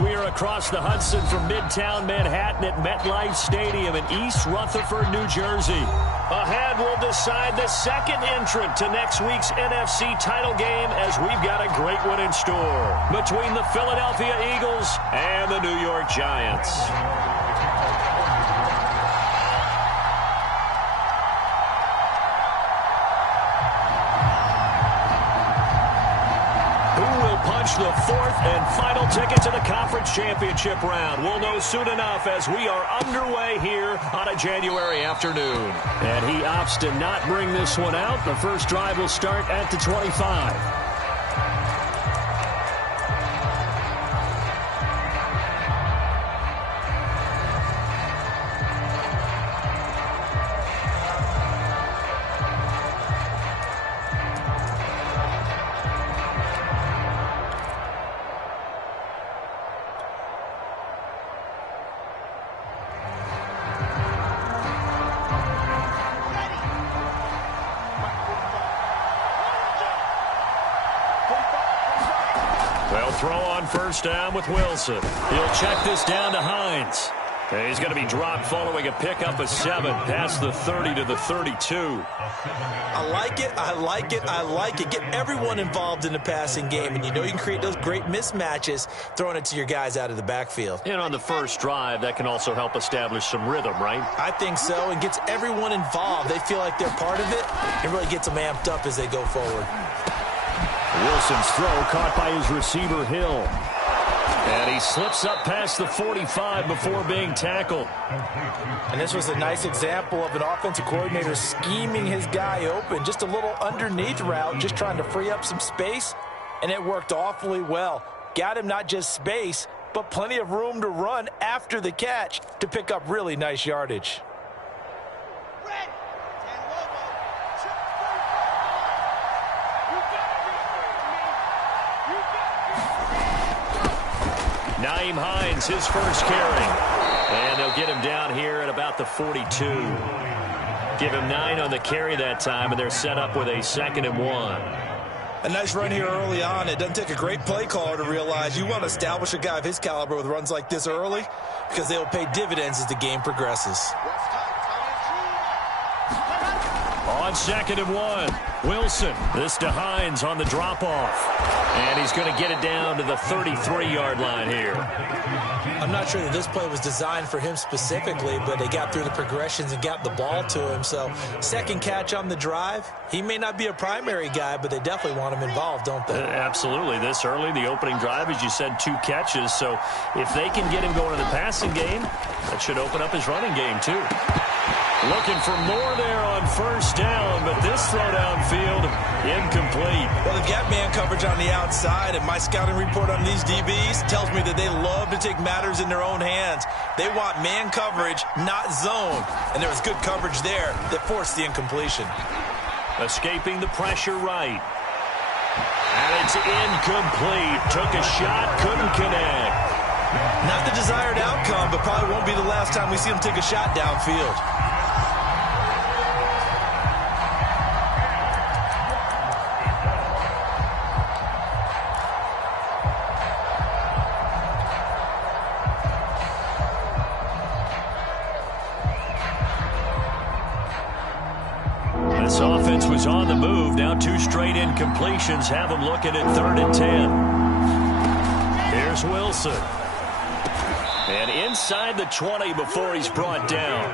We are across the Hudson from Midtown Manhattan at MetLife Stadium in East Rutherford, New Jersey. Ahead, we'll decide the second entrant to next week's NFC title game as we've got a great one in store between the Philadelphia Eagles and the New York Giants. The fourth and final ticket to the conference championship round. We'll know soon enough as we are underway here on a January afternoon. And he opts to not bring this one out. The first drive will start at the 25. They'll throw on first down with Wilson. He'll check this down to Hines. And he's going to be dropped following a pickup of 7 past the 30 to the 32. I like it. I like it. I like it. Get everyone involved in the passing game, and you know you can create those great mismatches throwing it to your guys out of the backfield. And on the first drive, that can also help establish some rhythm, right? I think so, and gets everyone involved. They feel like they're part of it. It really gets them amped up as they go forward. Wilson's throw caught by his receiver, Hill. And he slips up past the 45 before being tackled. And this was a nice example of an offensive coordinator scheming his guy open. Just a little underneath route, just trying to free up some space. And it worked awfully well. Got him not just space, but plenty of room to run after the catch to pick up really nice yardage. Nyheim Hines, his first carry. And they'll get him down here at about the 42. Give him 9 on the carry that time, and they're set up with a 2nd and 1. A nice run here early on. It doesn't take a great play caller to realize you want to establish a guy of his caliber with runs like this early because they'll pay dividends as the game progresses. On 2nd and 1, Wilson. This to Hines on the drop-off. And he's going to get it down to the 33-yard line here. I'm not sure that this play was designed for him specifically, but they got through the progressions and got the ball to him. So, second catch on the drive. He may not be a primary guy, but they definitely want him involved, don't they? Absolutely. This early, the opening drive, as you said, 2 catches. So, if they can get him going in the passing game, that should open up his running game, too. Looking for more there on first down, but this throw downfield, incomplete. Well, they've got man coverage on the outside, and my scouting report on these DBs tells me that they love to take matters in their own hands. They want man coverage, not zone. And there was good coverage there that forced the incompletion. Escaping the pressure right. And it's incomplete. Took a shot, couldn't connect. Not the desired outcome, but probably won't be the last time we see him take a shot downfield. This offense was on the move. Now 2 straight incompletions have them looking at 3rd and 10. Here's Wilson. And inside the 20 before he's brought down.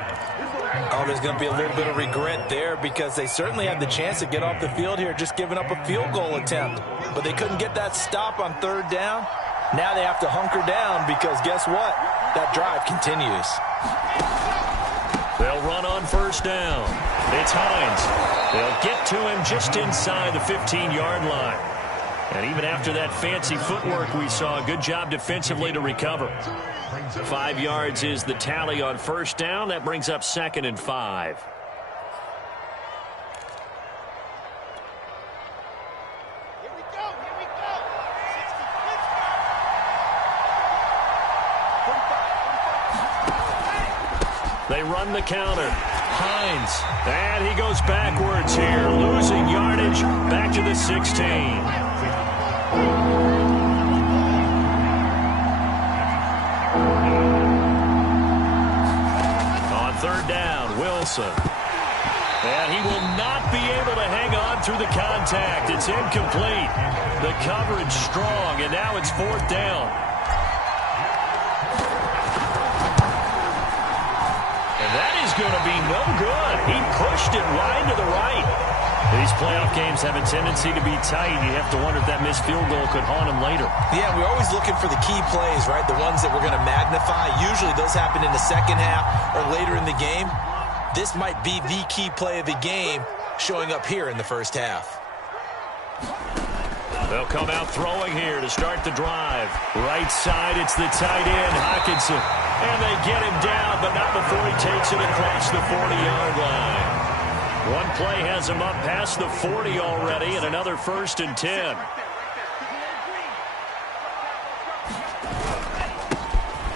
Oh, there's going to be a little bit of regret there because they certainly had the chance to get off the field here, just giving up a field goal attempt. But they couldn't get that stop on 3rd down. Now they have to hunker down because guess what? That drive continues. They'll run on first down. It's Hines. They'll get to him just inside the 15-yard line. And even after that fancy footwork we saw, good job defensively to recover. 5 yards is the tally on first down. That brings up 2nd and 5. Here we go. They run the counter. Hines. And he goes backwards here, losing yardage back to the 16. third down. Wilson. And he will not be able to hang on through the contact. It's incomplete. The coverage strong, and now it's fourth down. And that is going to be no good. He pushed it wide to the right. These playoff games have a tendency to be tight. You have to wonder if that missed field goal could haunt him later. Yeah, we're always looking for the key plays, right? The ones that we're going to magnify. Usually those happen in the second half or later in the game. This might be the key play of the game showing up here in the first half. They'll come out throwing here to start the drive. Right side, it's the tight end, Hockenson. And they get him down, but not before he takes it across the 40-yard line. One play has him up past the 40 already, and another 1st and 10.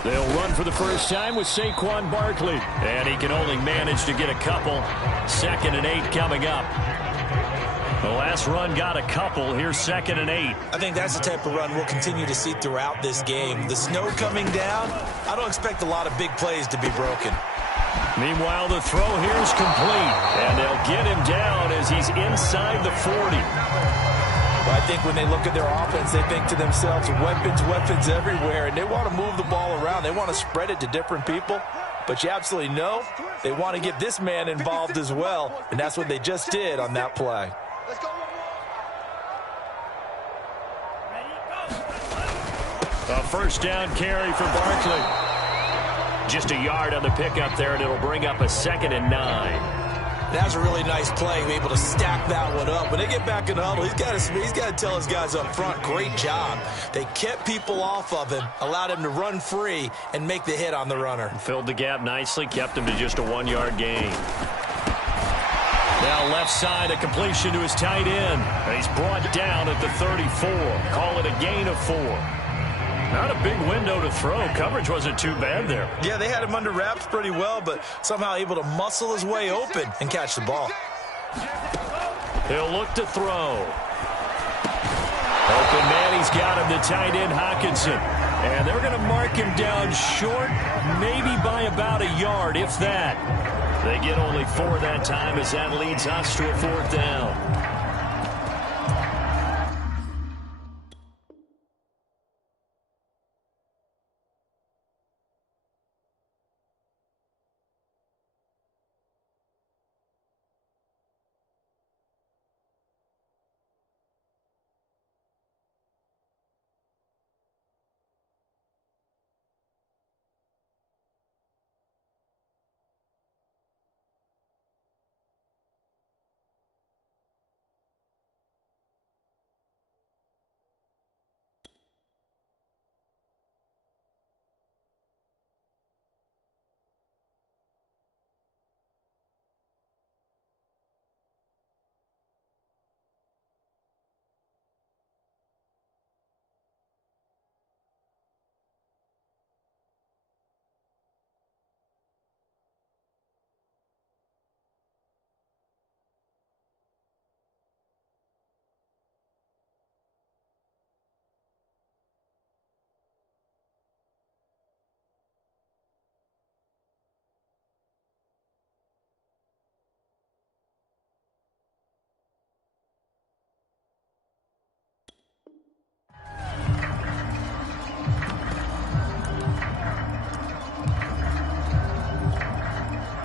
They'll run for the first time with Saquon Barkley. And he can only manage to get a couple. 2nd and 8 coming up. The last run got a couple. Here's 2nd and 8. I think that's the type of run we'll continue to see throughout this game. The snow coming down, I don't expect a lot of big plays to be broken. Meanwhile, the throw here is complete. And they'll get him down as he's inside the 40. Well, I think when they look at their offense, they think to themselves, weapons everywhere, and they want to move the ball around. They want to spread it to different people. But you absolutely know they want to get this man involved as well, and that's what they just did on that play. A first down carry for Barkley. Just a yard on the pickup there, and it'll bring up a 2nd and 9. That was a really nice play, able to stack that one up. When they get back in the huddle, he's got to tell his guys up front, great job. They kept people off of him, allowed him to run free, and make the hit on the runner. Filled the gap nicely, kept him to just a 1-yard gain. Now left side, a completion to his tight end. And he's brought down at the 34. Call it a gain of 4. Not a big window to throw. Coverage wasn't too bad there. Yeah, they had him under wraps pretty well, but somehow able to muscle his way open and catch the ball. He'll look to throw. Open man, he's got him, the tight end, Hockenson. And they're going to mark him down short, maybe by about a yard, if that. They get only 4 that time as that leads us to a 4th down.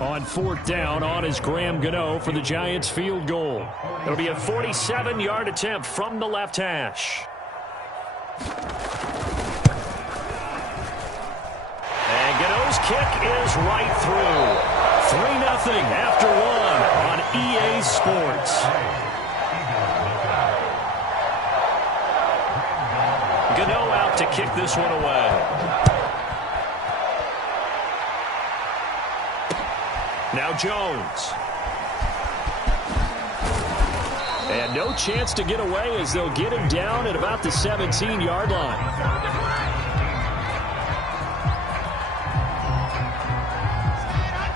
On 4th down, on is Graham Gano for the Giants field goal. It'll be a 47-yard attempt from the left hash. And Gano's kick is right through. 3-0 after 1 on EA Sports. Gano out to kick this one away. Now Jones. And no chance to get away as they'll get him down at about the 17-yard line.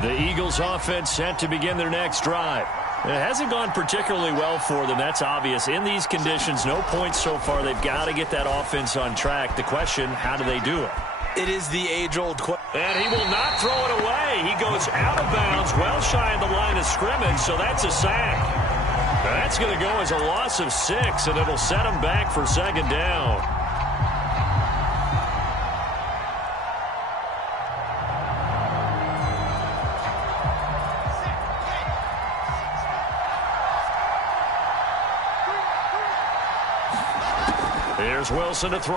The Eagles offense set to begin their next drive. It hasn't gone particularly well for them. That's obvious. In these conditions, no points so far. They've got to get that offense on track. The question, how do they do it? It is the age-old question. And he will not throw it away. He goes out of bounds, well shy of the line of scrimmage, so that's a sack. That's going to go as a loss of 6, and it'll set him back for second down. Here's Wilson to throw.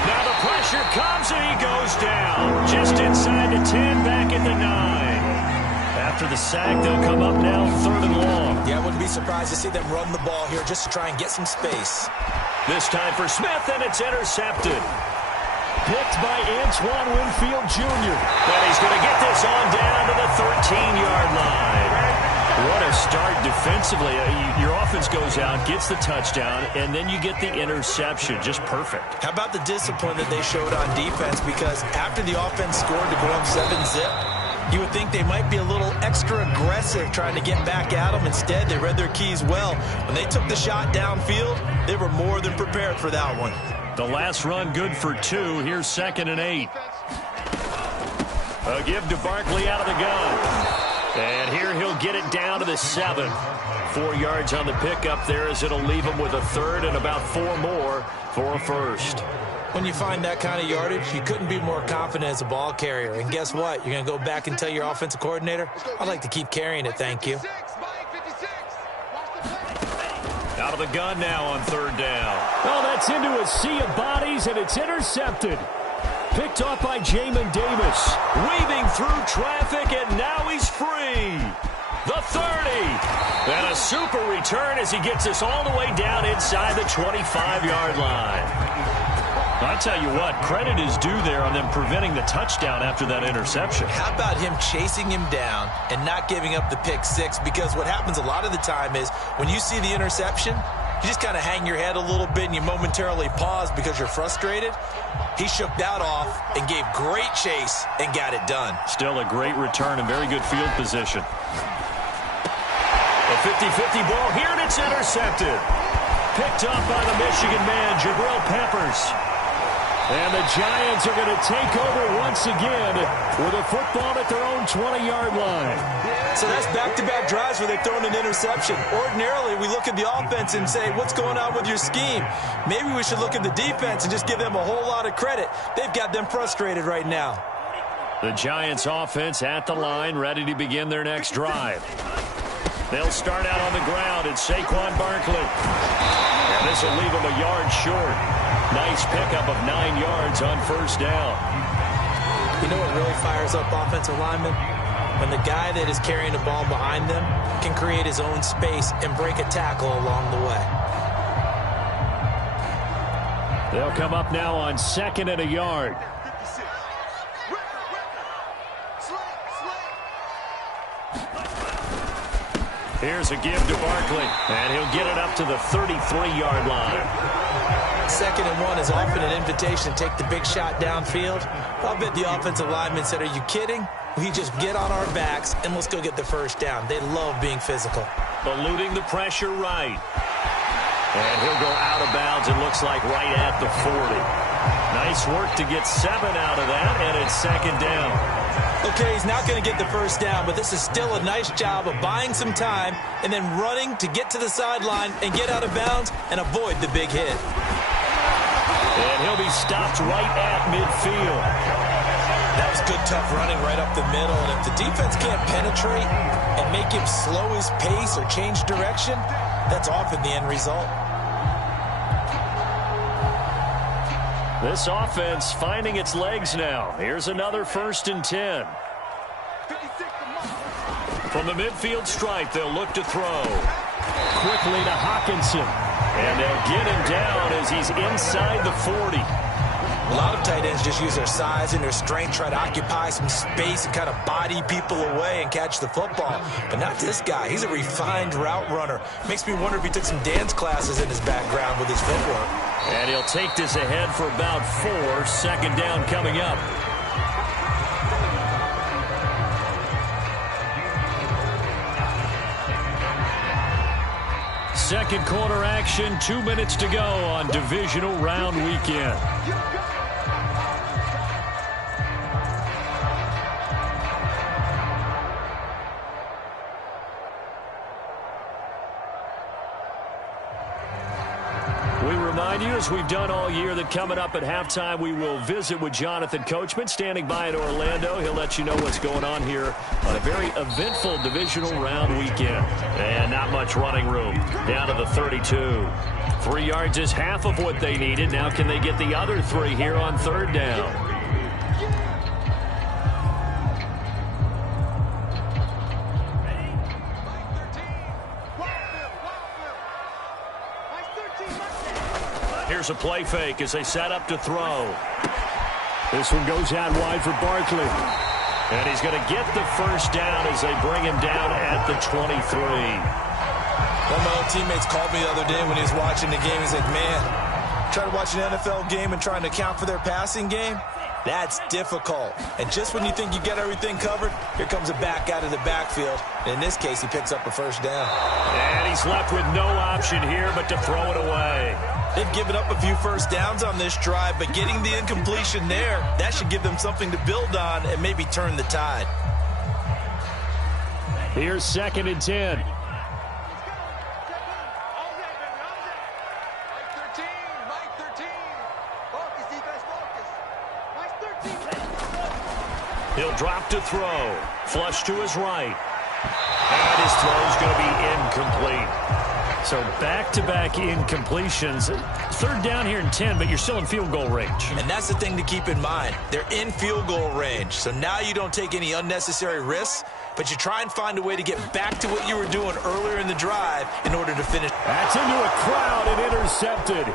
Now the pressure comes, and he goes down. Just inside the 10, back at the 9. After the sack, they'll come up now 3rd and long. Yeah, I wouldn't be surprised to see them run the ball here just to try and get some space. This time for Smith, and it's intercepted. Picked by Antoine Winfield Jr. And he's going to get this on down to the 13-yard line. What a start defensively. Your offense goes out, gets the touchdown, and then you get the interception. Just perfect. How about the discipline that they showed on defense? Because after the offense scored to go up 7-zip, you would think they might be a little extra aggressive trying to get back at them. Instead, they read their keys well. When they took the shot downfield, they were more than prepared for that one. The last run good for 2. Here's 2nd and 8. A give to Barkley out of the gun. And here he'll get it down to the 7. 4 yards on the pickup there as it'll leave him with a 3rd and about 4 more for a 1st. When you find that kind of yardage, you couldn't be more confident as a ball carrier. And guess what? You're going to go back and tell your offensive coordinator, I'd like to keep carrying it, thank you. Out of the gun now on 3rd down. Oh, that's into a sea of bodies, and it's intercepted. Picked off by Jamin Davis. Weaving through traffic, and now he's free. The 30. And a super return as he gets us all the way down inside the 25-yard line. I'll tell you what, credit is due there on them preventing the touchdown after that interception. How about him chasing him down and not giving up the pick 6? Because what happens a lot of the time is when you see the interception, you just kind of hang your head a little bit and you momentarily pause because you're frustrated. He shook that off and gave great chase and got it done. Still a great return and very good field position. A 50-50 ball here, and it's intercepted. Picked up by the Michigan man, Jabril Peppers. And the Giants are going to take over once again with a football at their own 20-yard line. So that's back-to-back drives where they've thrown an interception. Ordinarily, we look at the offense and say, what's going on with your scheme? Maybe we should look at the defense and just give them a whole lot of credit. They've got them frustrated right now. The Giants offense at the line, ready to begin their next drive. They'll start out on the ground. It's Saquon Barkley. And this will leave him a yard short. Nice pickup of 9 yards on 1st down. You know what really fires up offensive linemen? When the guy that is carrying the ball behind them can create his own space and break a tackle along the way. They'll come up now on 2nd and a yard. Here's a give to Barkley, and he'll get it up to the 33-yard line. 2nd and 1 is often an invitation to take the big shot downfield. I'll bet the offensive lineman said, are you kidding? We just get on our backs and let's go get the 1st down. They love being physical. Eluding the pressure right. And he'll go out of bounds, it looks like right at the 40. Nice work to get 7 out of that, and it's 2nd down. Okay, he's not going to get the 1st down, but this is still a nice job of buying some time and then running to get to the sideline and get out of bounds and avoid the big hit. And he'll be stopped right at midfield. That was good, tough running right up the middle. And if the defense can't penetrate and make him slow his pace or change direction, that's often the end result. This offense finding its legs now. Here's another 1st and 10. From the midfield stripe, they'll look to throw. Quickly to Hawkinson. And they'll get him down as he's inside the 40. A lot of tight ends just use their size and their strength, try to occupy some space and kind of body people away and catch the football. But not this guy. He's a refined route runner. Makes me wonder if he took some dance classes in his background with his footwork. And he'll take this ahead for about 4. 2nd down coming up. Second quarter action, 2 minutes to go on Divisional round weekend. remind you, as we've done all year, that coming up at halftime, we will visit with Jonathan Coachman, standing by in Orlando. He'll let you know what's going on here on a very eventful divisional round weekend. And not much running room. Down to the 32. 3 yards is half of what they needed. Now can they get the other 3 here on third down? Here's a play fake as they set up to throw. This one goes out wide for Barkley. And he's going to get the first down as they bring him down at the 23. One of my old teammates called me the other day when he was watching the game. He's like, man, trying to watch an NFL game and trying to account for their passing game? That's difficult. And just when you think you get everything covered, here comes a back out of the backfield. And in this case, he picks up a first down. And he's left with no option here but to throw it away. They've given up a few first downs on this drive, but getting the incompletion there, that should give them something to build on and maybe turn the tide. Here's 2nd and 10. He'll drop to throw. Flush to his right. And his throw's going to be incomplete. So back-to-back incompletions. Third down here in 10, but you're still in field goal range. And that's the thing to keep in mind. They're in field goal range. So now you don't take any unnecessary risks, but you try and find a way to get back to what you were doing earlier in the drive in order to finish. That's into a crowd and intercepted.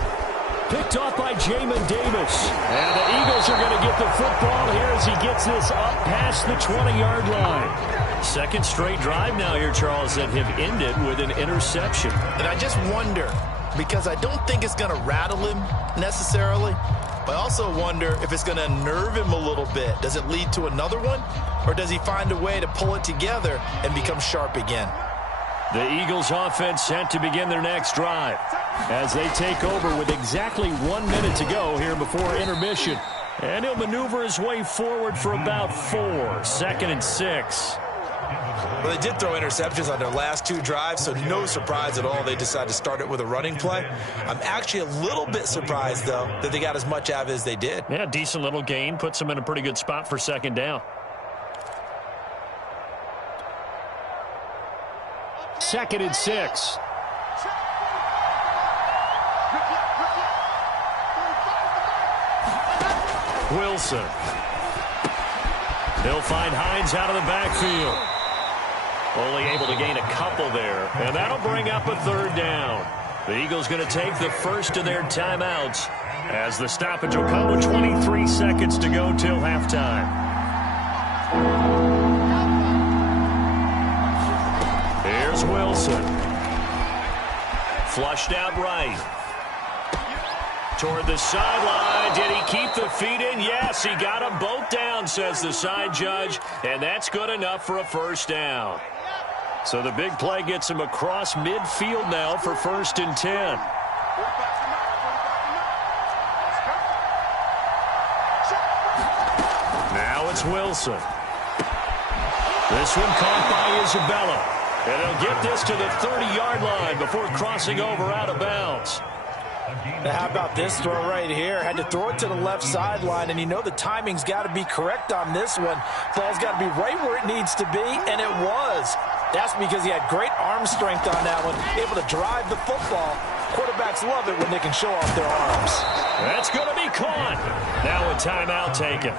Picked off by Jamin Davis. And the Eagles are going to get the football here as he gets this up past the 20-yard line. Second straight drive now here, Charles, that have ended with an interception. And I just wonder, because I don't think it's going to rattle him necessarily, but I also wonder if it's going to unnerve him a little bit. Does it lead to another one? Or does he find a way to pull it together and become sharp again? The Eagles offense set to begin their next drive as they take over with exactly 1 minute to go here before intermission. And he'll maneuver his way forward for about 4. 2nd and 6. Well, they did throw interceptions on their last 2 drives, so no surprise at all they decided to start it with a running play. I'm actually a little bit surprised, though, that they got as much out of it as they did. Yeah, decent little gain. Puts them in a pretty good spot for 2nd down. 2nd and 6. Wilson. They'll find Hines out of the backfield. Only able to gain a couple there. And that'll bring up a 3rd down. The Eagles going to take the first of their timeouts as the stoppage will come with 23 seconds to go till halftime. Here's Wilson. Flushed out right. Toward the sideline. Did he keep the feet in? Yes, he got them both down, says the side judge. And that's good enough for a first down. So the big play gets him across midfield now for 1st and 10. Now it's Wilson. This one caught by Isabella. And they'll get this to the 30-yard line before crossing over out of bounds. Now, how about this throw right here? Had to throw it to the left sideline, and you know the timing's got to be correct on this one. Ball's got to be right where it needs to be, and it was. That's because he had great arm strength on that one, able to drive the football. Quarterbacks love it when they can show off their arms. That's going to be caught. Now a timeout taken.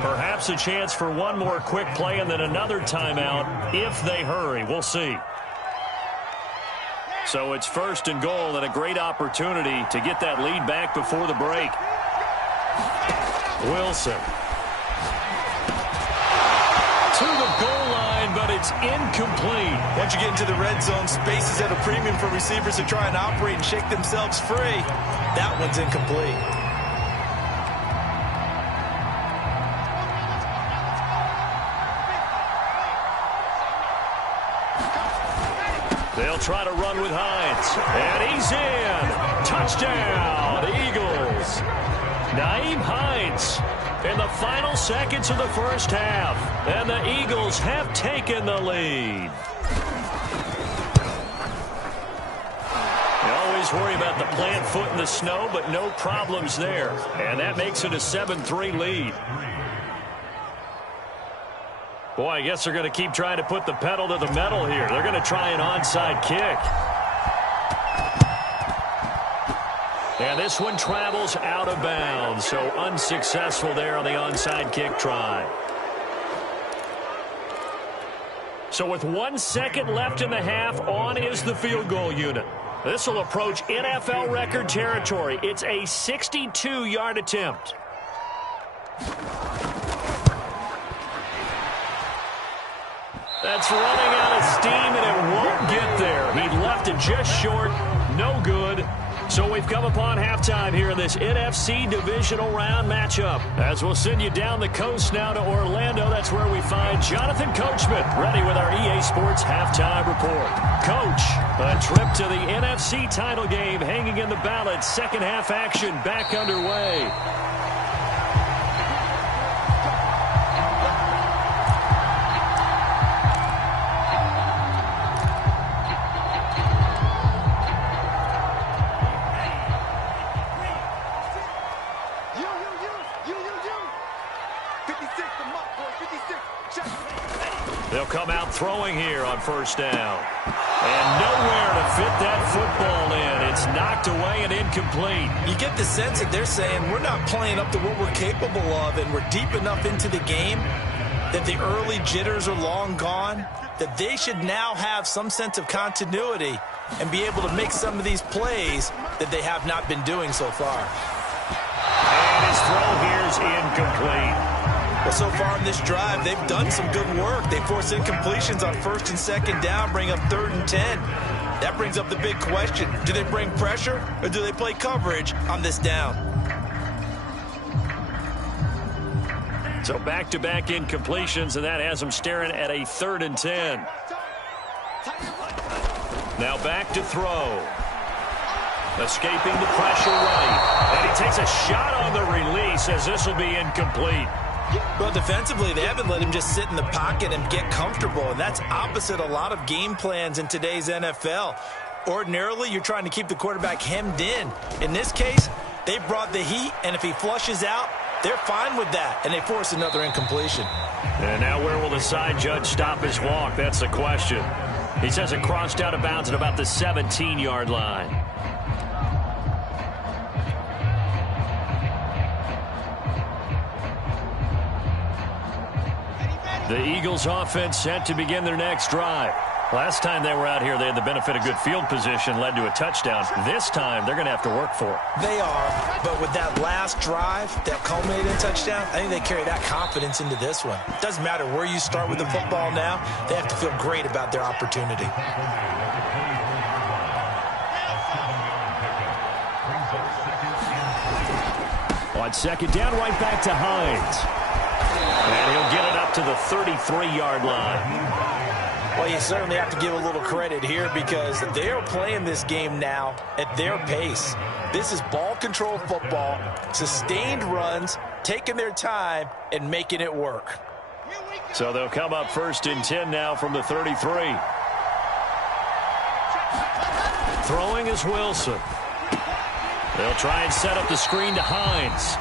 Perhaps a chance for one more quick play and then another timeout if they hurry. We'll see. So it's 1st and goal and a great opportunity to get that lead back before the break. Wilson. To the goal line, but it's incomplete. Once you get into the red zone, space is at a premium for receivers to try and operate and shake themselves free. That one's incomplete. They'll try to run with Hines. And he's in. Touchdown, Eagles. Nyheim Hines in the final seconds of the first half. And the Eagles have taken the lead. He always just worry about the plant foot in the snow, but no problems there. And that makes it a 7-3 lead. Boy, I guess they're going to keep trying to put the pedal to the metal here. They're going to try an onside kick. And this one travels out of bounds, so unsuccessful there on the onside kick try. So with 1 second left in the half, on is the field goal unit. This will approach NFL record territory. It's a 62-yard attempt. That's running out of steam, and it won't get there. He left it just short. No good. So we've come upon halftime here in this NFC Divisional Round matchup. As we'll send you down the coast now to Orlando, that's where we find Jonathan Coachman, ready with our EA Sports Halftime Report. Coach, a trip to the NFC title game hanging in the balance. Second half action back underway. They'll come out throwing here on first down. And nowhere to fit that football in. It's knocked away and incomplete. You get the sense that they're saying we're not playing up to what we're capable of, and we're deep enough into the game that the early jitters are long gone, that they should now have some sense of continuity and be able to make some of these plays that they have not been doing so far. And his throw here is incomplete. Well, so far in this drive, they've done some good work. They force incompletions on first and second down, bring up 3rd and 10. That brings up the big question. Do they bring pressure or do they play coverage on this down? So back-to-back incompletions, and that has them staring at a 3rd and 10. Now back to throw. Escaping the pressure right. And he takes a shot on the release as this will be incomplete. Well, defensively, they haven't let him just sit in the pocket and get comfortable, and that's opposite a lot of game plans in today's NFL. Ordinarily, you're trying to keep the quarterback hemmed in. In this case, they brought the heat, and if he flushes out, they're fine with that, and they force another incompletion. And now where will the side judge stop his walk? That's the question. He says it crossed out of bounds at about the 17-yard line. The Eagles offense set to begin their next drive. Last time they were out here, they had the benefit of good field position, led to a touchdown. This time, they're going to have to work for it. They are, but with that last drive that culminated in a touchdown, I think they carry that confidence into this one. It doesn't matter where you start with the football now, they have to feel great about their opportunity. On second down, right back to Hines. And he'll get it up to the 33-yard line. Well, you certainly have to give a little credit here because they're playing this game now at their pace. This is ball control football, sustained runs, taking their time, and making it work. So they'll come up 1st and 10 now from the 33. Throwing is Wilson. They'll try and set up the screen to Hines.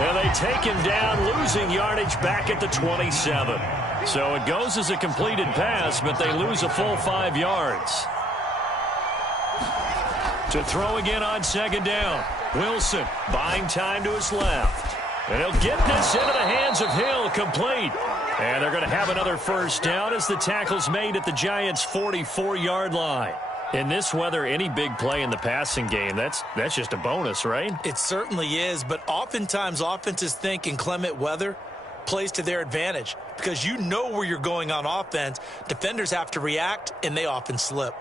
And they take him down, losing yardage back at the 27. So it goes as a completed pass, but they lose a full 5 yards. To throw again on second down. Wilson buying time to his left. And he'll get this into the hands of Hill, complete. And they're going to have another first down as the tackle's made at the Giants' 44-yard line. In this weather, any big play in the passing game, that's just a bonus, right? It certainly is, but oftentimes offenses think inclement weather plays to their advantage because you know where you're going on offense. Defenders have to react, and they often slip.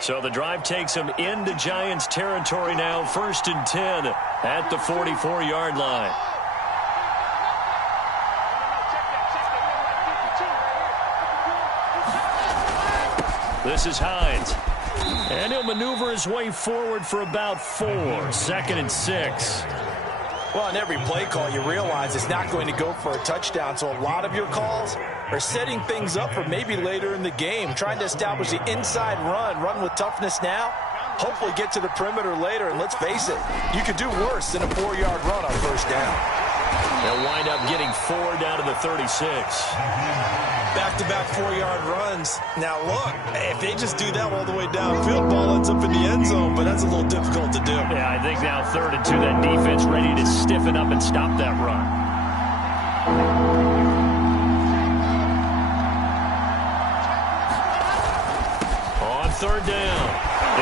So the drive takes them into Giants territory now, 1st and 10 at the 44-yard line. This is Hines. And he'll maneuver his way forward for about 4. 2nd and 6. Well, on every play call, you realize it's not going to go for a touchdown. So a lot of your calls are setting things up for maybe later in the game, trying to establish the inside run with toughness now, hopefully get to the perimeter later. And let's face it, you could do worse than a 4-yard run on first down. They'll wind up getting 4 down to the 36. Back-to-back 4-yard runs. Now, look, if they just do that all the way downfield, ball ends up in the end zone, but that's a little difficult to do. Yeah, I think now 3rd and 2, that defense ready to stiffen up and stop that run. On 3rd down,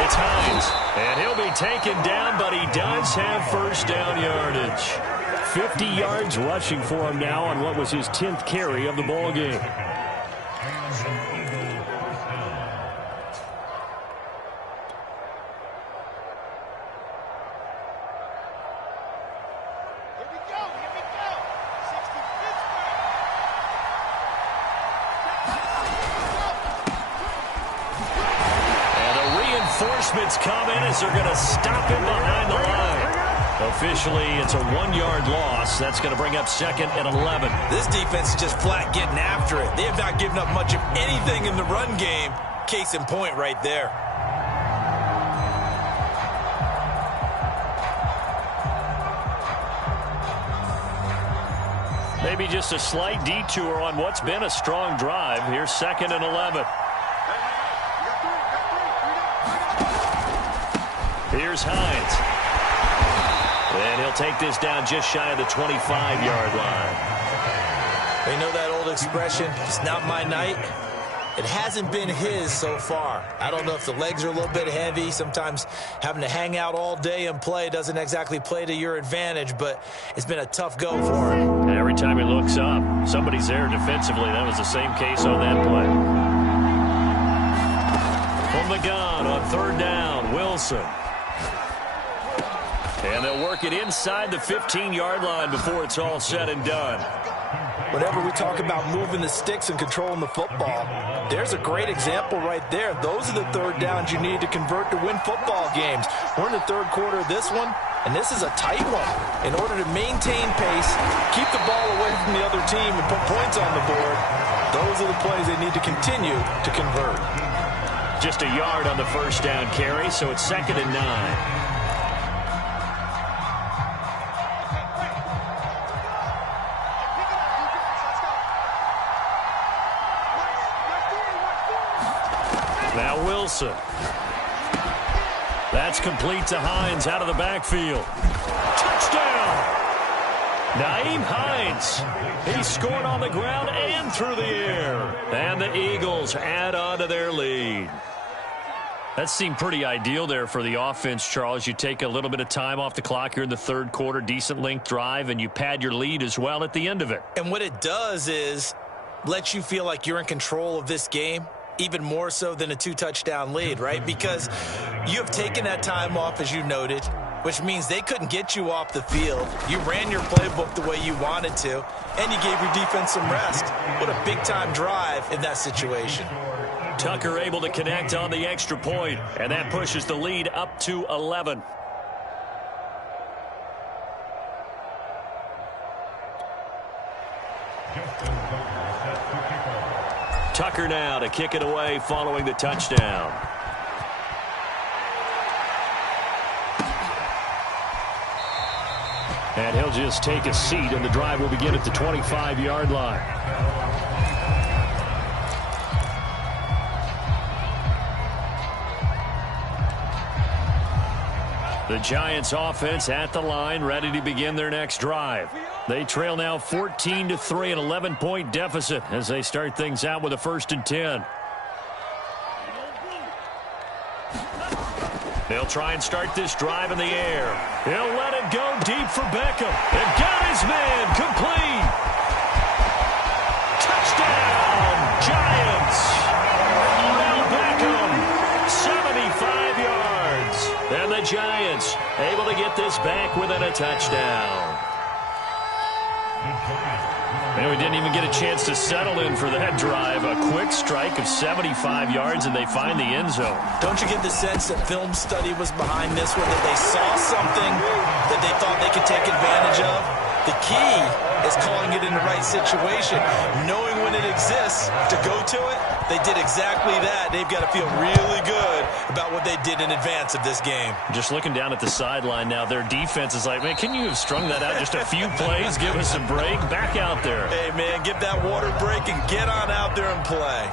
it's Hines, and he'll be taken down, but he does have first down yardage. 50 yards rushing for him now on what was his 10th carry of the ball game. Reinforcements come in as they're going to stop him behind the line. Officially, it's a 1-yard loss. That's going to bring up 2nd and 11. This defense is just flat getting after it. They have not given up much of anything in the run game. Case in point right there. Maybe just a slight detour on what's been a strong drive. Here's 2nd and 11. Here's Hines. And he'll take this down just shy of the 25-yard line. You know that old expression, it's not my night? It hasn't been his so far. I don't know if the legs are a little bit heavy. Sometimes having to hang out all day and play doesn't exactly play to your advantage, but it's been a tough go for him. And every time he looks up, somebody's there defensively. That was the same case on that play. From the gun on 3rd down, Wilson. And they'll work it inside the 15-yard line before it's all said and done. Whenever we talk about moving the sticks and controlling the football, there's a great example right there. Those are the 3rd downs you need to convert to win football games. We're in the 3rd quarter of this one, and this is a tight one. In order to maintain pace, keep the ball away from the other team, and put points on the board, those are the plays they need to continue to convert. Just a yard on the first down carry, so it's 2nd and 9. Now Wilson. That's complete to Hines out of the backfield. Touchdown! Nyheim Hines. He scored on the ground and through the air. And the Eagles add on to their lead. That seemed pretty ideal there for the offense, Charles. You take a little bit of time off the clock here in the 3rd quarter, decent length drive, and you pad your lead as well at the end of it. And what it does is let you feel like you're in control of this game, even more so than a 2-touchdown lead, right? Because you have taken that time off, as you noted, which means they couldn't get you off the field. You ran your playbook the way you wanted to, and you gave your defense some rest. What a big-time drive in that situation. Tucker able to connect on the extra point, and that pushes the lead up to 11. Tucker now to kick it away following the touchdown. And he'll just take a seat, and the drive will begin at the 25-yard line. The Giants offense at the line, ready to begin their next drive. They trail now 14-3, an 11-point deficit as they start things out with a 1st and 10. They'll try and start this drive in the air. He'll let it go deep for Beckham. And got his man complete. Touchdown, Giants. Odell Beckham, 75 yards. And the Giants able to get this back within a touchdown. And we didn't even get a chance to settle in for that drive. A quick strike of 75 yards, and they find the end zone. Don't you get the sense that film study was behind this one, that they saw something that they thought they could take advantage of? The key is calling it in the right situation, knowing when it exists, exists to go to it, they did exactly that. They've got to feel really good about what they did in advance of this game. Just looking down at the sideline now, their defense is like, man, can you have strung that out just a few plays? Give us a break. Back out there. Hey, man, give that water break and get on out there and play.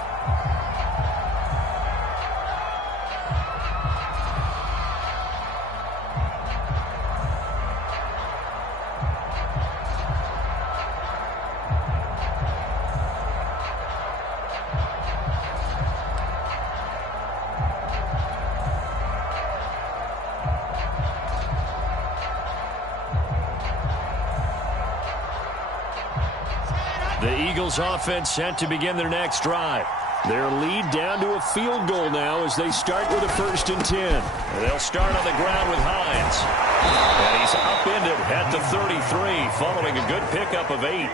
The Eagles offense set to begin their next drive. Their lead down to a field goal now as they start with a 1st and 10. And they'll start on the ground with Hines. And he's upended at the 33 following a good pickup of 8.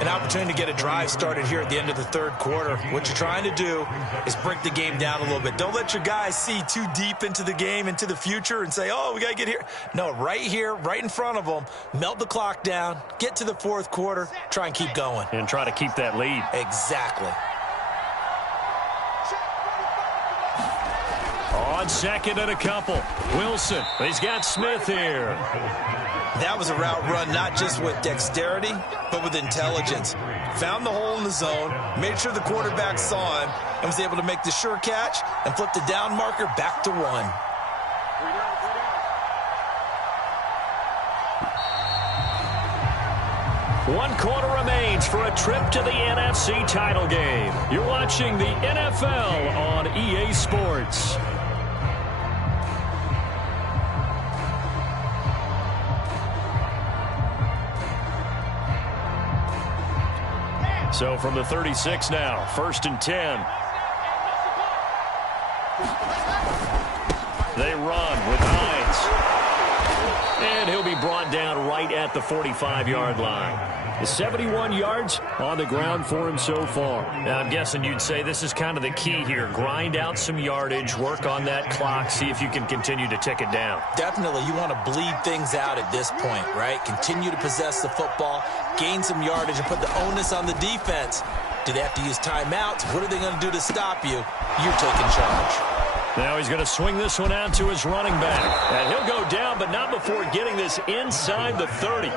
An opportunity to get a drive started here at the end of the 3rd quarter. What you're trying to do is break the game down a little bit. Don't let your guys see too deep into the game, into the future, and say, oh, we got to get here. No, right here, right in front of them, melt the clock down, get to the 4th quarter, try and keep going. And try to keep that lead. Exactly. On 2nd and a couple. Wilson. He's got Smith here. That was a route run not just with dexterity, but with intelligence. Found the hole in the zone, made sure the quarterback saw him, and was able to make the sure catch and flip the down marker back to 1. One quarter remains for a trip to the NFC title game. You're watching the NFL on EA Sports. So from the 36 now, 1st and 10. They run with Hines. And he'll be brought down right at the 45-yard line. 71 yards on the ground for him so far. Now, I'm guessing you'd say this is kind of the key here. Grind out some yardage, work on that clock, see if you can continue to tick it down. Definitely, you want to bleed things out at this point, right? Continue to possess the football, gain some yardage, and put the onus on the defense. Do they have to use timeouts? What are they going to do to stop you? You're taking charge. Now he's going to swing this one out to his running back. And he'll go down, but not before getting this inside the 30.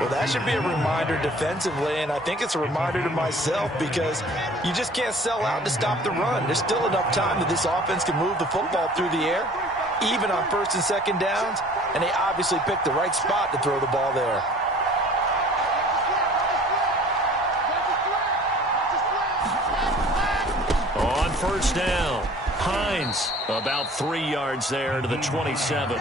Well, that should be a reminder defensively, and I think it's a reminder to myself because you just can't sell out to stop the run. There's still enough time that this offense can move the football through the air, even on 1st and 2nd downs, and they obviously picked the right spot to throw the ball there. On 1st down, Hines about 3 yards there to the 27.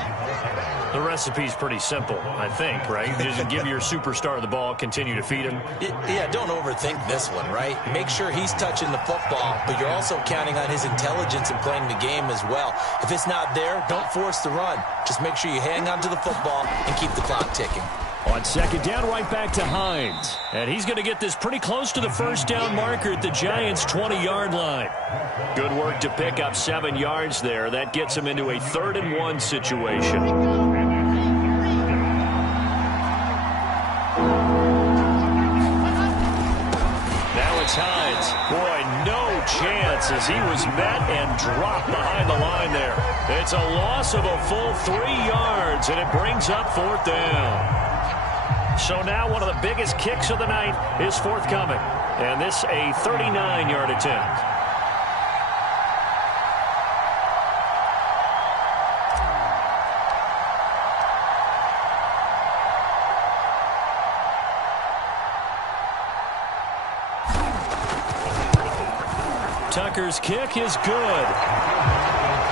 The recipe's pretty simple, I think, right? Just give your superstar the ball, continue to feed him. Yeah, don't overthink this one, right? Make sure he's touching the football, but you're also counting on his intelligence in playing the game as well. If it's not there, don't force the run. Just make sure you hang on to the football and keep the clock ticking. On 2nd down, right back to Hines. And he's going to get this pretty close to the 1st down marker at the Giants' 20-yard line. Good work to pick up 7 yards there. That gets him into a 3rd and 1 situation. Now it's Hines. Boy, no chance as he was met and dropped behind the line there. It's a loss of a full 3 yards, and it brings up 4th down. So now one of the biggest kicks of the night is forthcoming. And this a 39-yard attempt. Tucker's kick is good.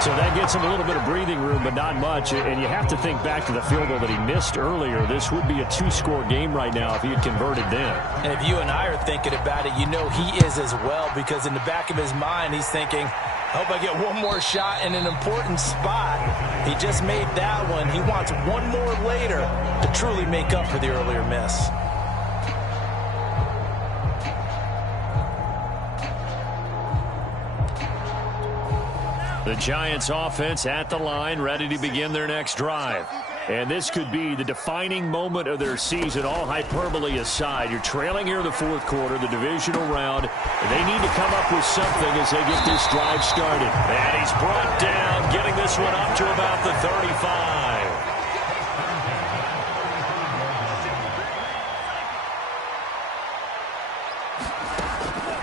So that gets him a little bit of breathing room, but not much. And you have to think back to the field goal that he missed earlier. This would be a 2-score game right now if he had converted then. And if you and I are thinking about it, you know he is as well, because in the back of his mind, he's thinking, I hope I get one more shot in an important spot. He just made that one. He wants one more later to truly make up for the earlier miss. The Giants offense at the line, ready to begin their next drive. And this could be the defining moment of their season, all hyperbole aside. You're trailing here in the fourth quarter, the divisional round. And they need to come up with something as they get this drive started. And he's brought down, getting this one up to about the 35.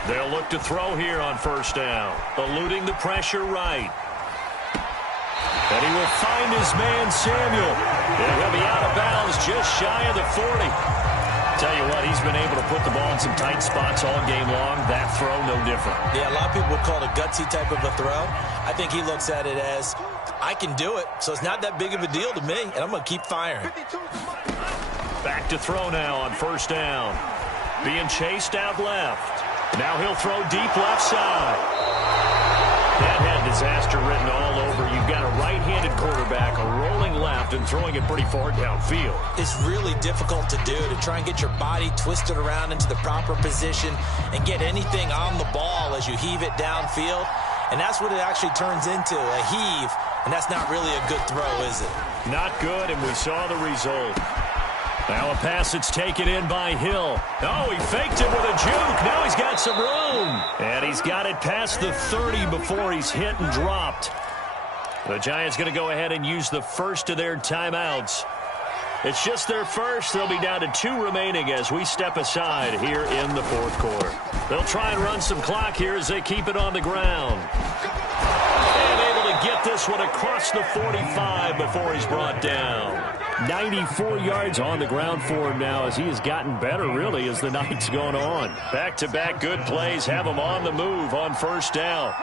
They'll look to throw here on first down, eluding the pressure right. And he will find his man, Samuel. And he'll be out of bounds just shy of the 40. Tell you what, he's been able to put the ball in some tight spots all game long. That throw, no different. Yeah, a lot of people would call it a gutsy type of a throw. I think he looks at it as, I can do it, so it's not that big of a deal to me, and I'm going to keep firing. Back to throw now on first down. Being chased out left. Now he'll throw deep left side. That had disaster written all over. You've got a right-handed quarterback, a rolling left, and throwing it pretty far downfield. It's really difficult to do, to try and get your body twisted around into the proper position and get anything on the ball as you heave it downfield. And that's what it actually turns into, a heave. And that's not really a good throw, is it? Not good, and we saw the result. Now a pass that's taken in by Hill. Oh, he faked it with a juke. Now he's got some room. And he's got it past the 30 before he's hit and dropped. The Giants going to go ahead and use the first of their timeouts. It's just their first. They'll be down to 2 remaining as we step aside here in the fourth quarter. They'll try and run some clock here as they keep it on the ground. And able to get this one across the 45 before he's brought down. 94 yards on the ground for him now as he has gotten better, really, as the night's gone on. Back-to-back good plays have him on the move on first down.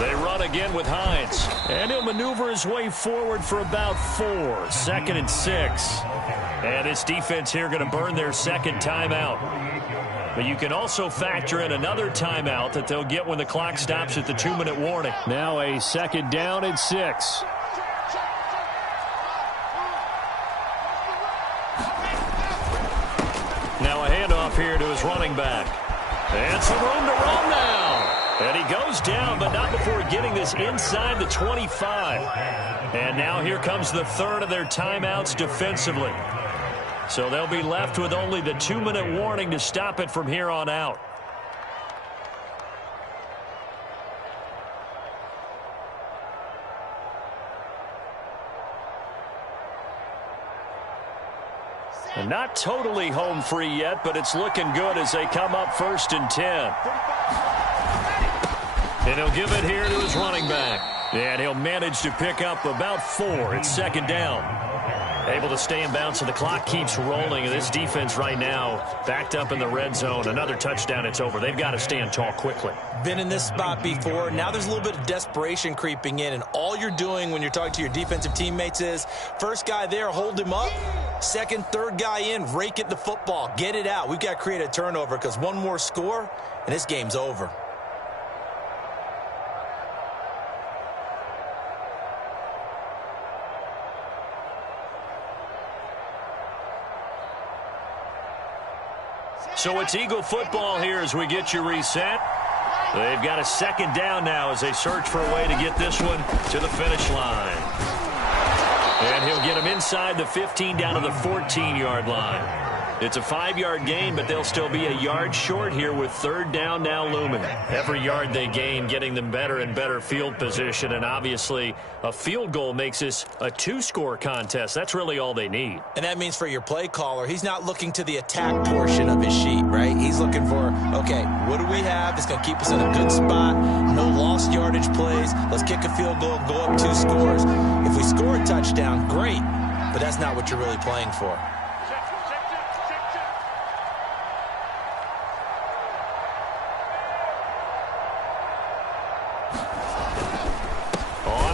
They run again with Hines, and he'll maneuver his way forward for about 4. 2nd and 6. And this defense here going to burn their second timeout. But you can also factor in another timeout that they'll get when the clock stops at the 2-minute warning. Now a 2nd down and 6. Now a handoff here to his running back. And some room to roam now. And he goes down, but not before getting this inside the 25. And now here comes the third of their timeouts defensively. So they'll be left with only the 2-minute warning to stop it from here on out. And not totally home free yet, but it's looking good as they come up 1st and 10. And he'll give it here to his running back. And he'll manage to pick up about 4. It's 2nd down. Able to stay in bounds, and the clock keeps rolling. And this defense right now backed up in the red zone. Another touchdown, it's over. They've got to stand tall quickly. Been in this spot before. Now there's a little bit of desperation creeping in. And all you're doing when you're talking to your defensive teammates is, first guy there, hold him up. 2nd, 3rd guy in, rake at the football. Get it out. We've got to create a turnover because one more score, and this game's over. So it's Eagle football here as we get you reset. They've got a 2nd down now as they search for a way to get this one to the finish line. And he'll get him inside the 15 down to the 14-yard line. It's a 5-yard gain, but they'll still be a yard short here with 3rd down now looming. Every yard they gain getting them better and better field position, and obviously a field goal makes this a 2-score contest. That's really all they need. And that means for your play caller, he's not looking to the attack portion of his sheet, right? He's looking for, okay, what do we have that's going to keep us in a good spot? No lost yardage plays. Let's kick a field goal, go up 2 scores. If we score a touchdown, great, but that's not what you're really playing for.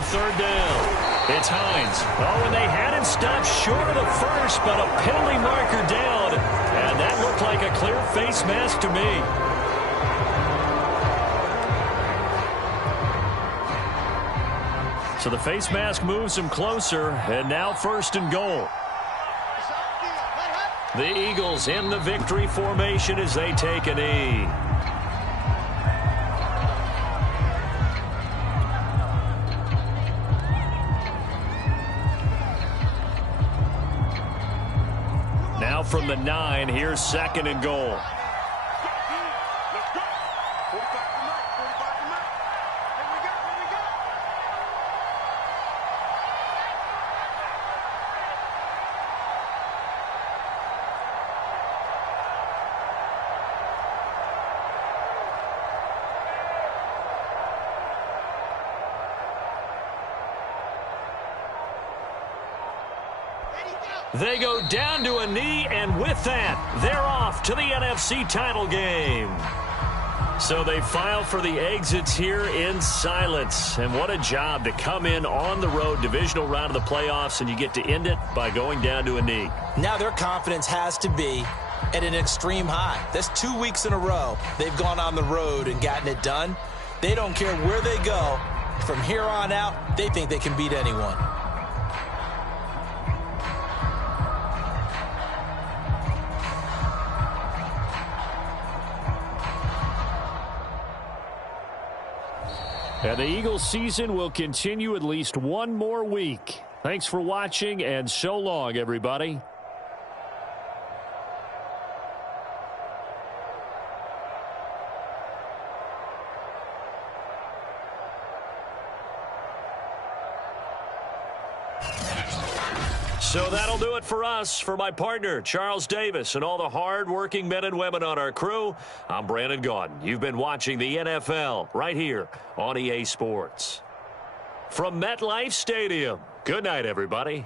Third down. It's Hines. Oh, and they had him stopped short of the first, but a penalty marker down. And that looked like a clear face mask to me. So the face mask moves him closer, and now 1st and goal. The Eagles in the victory formation as they take a knee. Now from the 9, here's 2nd and goal. They go down to a knee, and with that, they're off to the NFC title game. So they file for the exits here in silence. And what a job to come in on the road, divisional round of the playoffs, and you get to end it by going down to a knee. Now their confidence has to be at an extreme high. That's 2 weeks in a row they've gone on the road and gotten it done. They don't care where they go. From here on out, they think they can beat anyone. And the Eagles season will continue at least one more week. Thanks for watching, and so long, everybody. So that'll do it for us. For my partner, Charles Davis, and all the hard-working men and women on our crew, I'm Brandon Gaudin. You've been watching the NFL right here on EA Sports. From MetLife Stadium, good night, everybody.